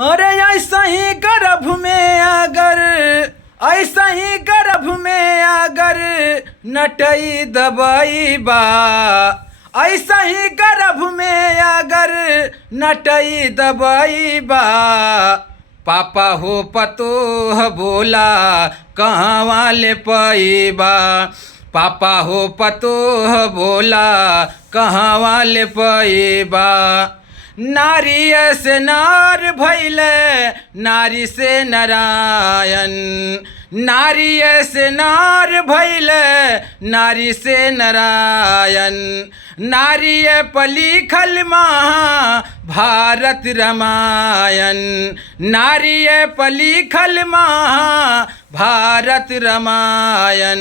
अरे ऐसा ही गर्भ में अगर, ऐसा ही गर्भ में अगर नटई दबाई बा, ऐसा ही गर्भ में अगर नटई दबाई बा, पापा हो पतोह बोला कहाँ वाले पैबा, पापा हो पतोह बोला कहाँ वाले पैबा। नारी से नार भैले नारी से नारायण, नारी से नार भैले नारी से नारायण, नारी पलिखल महाभारत रामायण, नारी पलिखल महाभारत रामायण।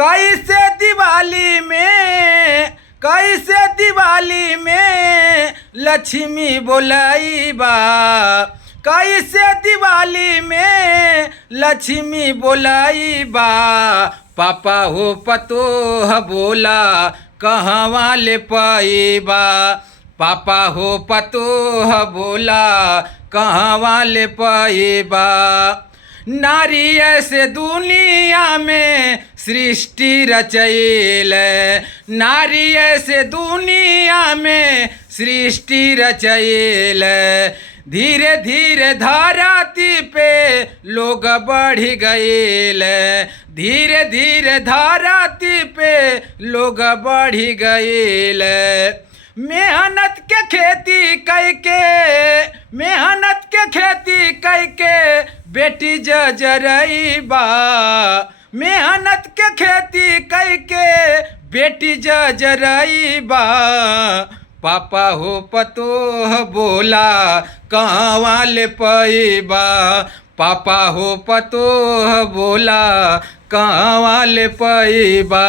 कैसे दिवाली में, कैसे दिवाली में लक्ष्मी बोलाई बा, कैसे दिवाली में लक्ष्मी बोलाई बा, पापा हो पतोह बोला कहाँ वाले पैबा, पापा हो पतोह बोला कहाँ वाले पैबा। नारी से दुनिया में सृष्टि रचैले, नारी से दुनिया में सृष्टि रचैले, धीरे धीरे धरती पे लोग बढ़ गएले, धीरे धीरे धरती पे लोग बढ़ गएले। मेहनत के खेती करके, मेहनत के खेती करके बेटी जरई बा, मेहनत के खेती करके बेटी जरई बा, पापा हो पतोह बोला कहाँ वाले पैबा, पापा हो पतोह बोला कहाँ वाले पैबा।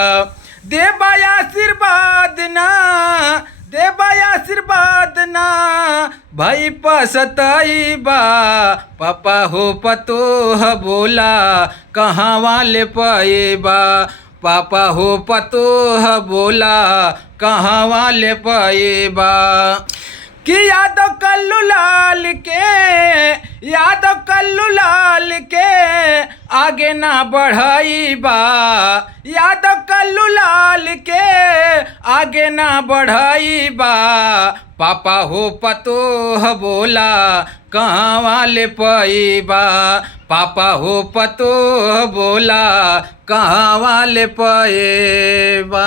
देबा आशीर्वाद ना, देबा आशीर्वाद ना भाई पसतईबा, पापा हो पतोह बोला कहाँ वाले पैबा, पापा हो पतोह बोला कहाँ वाले पैबा। कि यादव कल्लू लाल के, यादव कल्लू लाल के आगे ना बढ़ाईबा, यादव कल्लू लाल के आगे ना बढ़ाईबा, पापा हो पतोह बोला कहाँ वाले पैबा, पापा हो पतोह बोला कहाँ वाले पैबा।